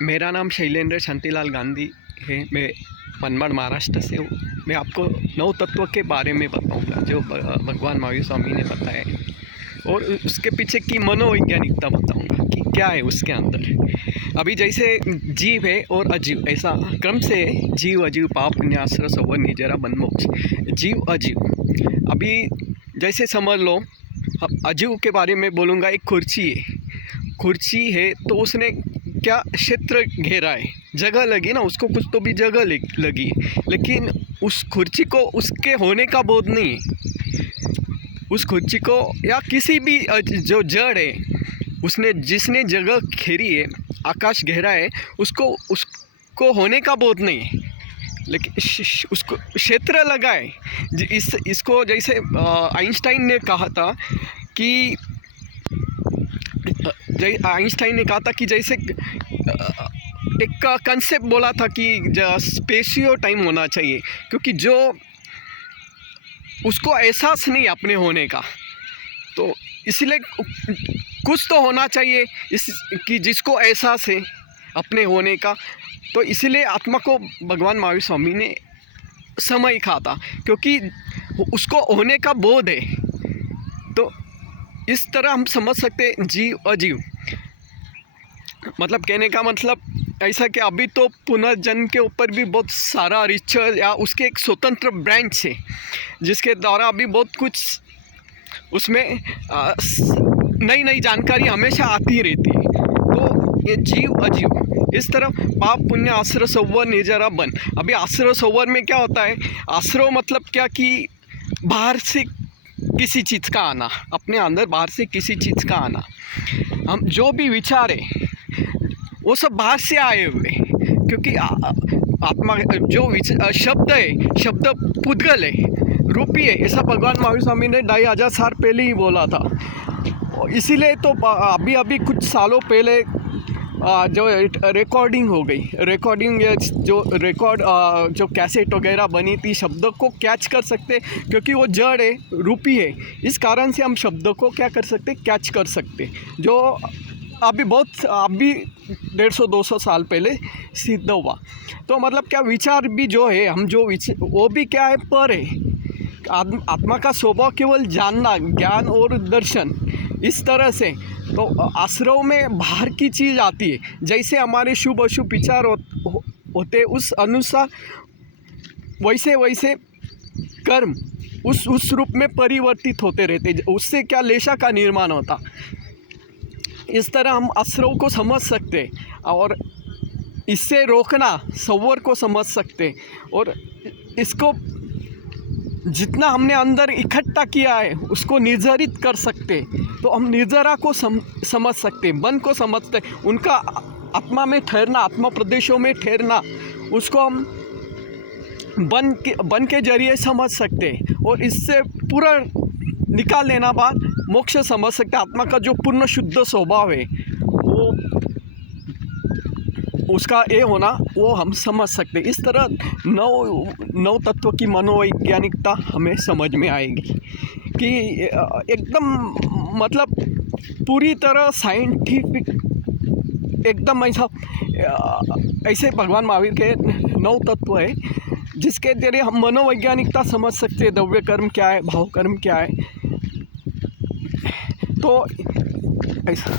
मेरा नाम शैलेंद्र शांतिलाल गांधी है। मैं मनमाड़ महाराष्ट्र से हूँ। मैं आपको 9 तत्व के बारे में बताऊंगा जो भगवान महावीर स्वामी ने बताया है, और उसके पीछे की मनोवैज्ञानिकता बताऊंगा कि क्या है उसके अंदर। अभी जैसे जीव है और अजीव, ऐसा क्रम से है। जीव अजीव, पाप पुण्य, आश्रय सवर निजरा बन मोक्ष। जीव अजीव, अभी जैसे समझ लो, अजीव के बारे में बोलूँगा। एक कुर्सी है तो उसने क्या क्षेत्र घेरा है, जगह लगी ना, उसको कुछ तो भी जगह लगी, लेकिन उस कुर्सी को उसके होने का बोध नहीं है। उस कुर्सी को या किसी भी जो जड़ है, जिसने जगह घेरी है, आकाश घेरा है, उसको होने का बोध नहीं है, लेकिन उसको क्षेत्र लगा है। इसको जैसे आइंस्टाइन ने कहा था कि जैसे एक कंसेप्ट बोला था कि स्पेसियो टाइम होना चाहिए, क्योंकि जो उसको एहसास नहीं अपने होने का, तो इसलिए कुछ तो होना चाहिए कि जिसको एहसास है अपने होने का। तो इसलिए आत्मा को भगवान महावीर स्वामी ने समय कहा था, क्योंकि उसको होने का बोध है। तो इस तरह हम समझ सकते हैं जीव अजीव। मतलब कहने का मतलब ऐसा कि अभी तो पुनर्जन्म के ऊपर भी बहुत सारा रिसर्च या उसके एक स्वतंत्र ब्रांच है, जिसके द्वारा अभी बहुत कुछ उसमें नई नई जानकारी हमेशा आती रहती है। तो ये जीव अजीव, इस तरह पाप पुण्य आश्रय सवर निजरा बन। अभी आश्रय सवर में क्या होता है? आश्रय मतलब क्या कि बाहर से किसी चीज़ का आना, अपने अंदर बाहर से किसी चीज़ का आना। हम जो भी विचार है वो सब बाहर से आए हुए, क्योंकि आत्मा जो शब्द है, शब्द पुद्गल है, रूपी है। ऐसा भगवान महावीर स्वामी ने 2500 साल पहले ही बोला था। इसीलिए तो अभी कुछ सालों पहले जो रिकॉर्डिंग हो गई, जो कैसेट वगैरह बनी थी, शब्दों को कैच कर सकते, क्योंकि वो जड़ है, रूपी है। इस कारण से हम शब्दों को क्या कर सकते, कैच कर सकते, जो अभी 150-200 साल पहले सिद्ध हुआ। तो मतलब क्या विचार भी जो है, हम जो वो भी क्या है, पर है। आत्मा का स्वभाव केवल जानना, ज्ञान और दर्शन, इस तरह से। तो आश्रय में बाहर की चीज़ आती है, जैसे हमारे शुभ अशुभ विचार होते, उस अनुसार वैसे कर्म उस रूप में परिवर्तित होते रहते, उससे क्या लेशा का निर्माण होता। इस तरह हम आश्रय को समझ सकते, और इससे रोकना सवर को समझ सकते, और इसको जितना हमने अंदर इकट्ठा किया है उसको निर्धारित कर सकते। तो हम निर्जरा को समझ सकते, मन को समझते, उनका आत्मा में ठहरना, आत्मा प्रदेशों में ठहरना, उसको हम बन के जरिए समझ सकते, और इससे पूरा निकाल लेना बाद मोक्ष समझ सकते। आत्मा का जो पूर्ण शुद्ध स्वभाव है, वो उसका ये होना, वो हम समझ सकते। इस तरह नौ तत्व की मनोवैज्ञानिकता हमें समझ में आएगी कि एकदम मतलब पूरी तरह साइंटिफिक, एकदम ऐसे भगवान महावीर के 9 तत्व है, जिसके जरिए हम मनोवैज्ञानिकता समझ सकते हैं। द्रव्य कर्म क्या है, भाव कर्म क्या है, तो ऐसा।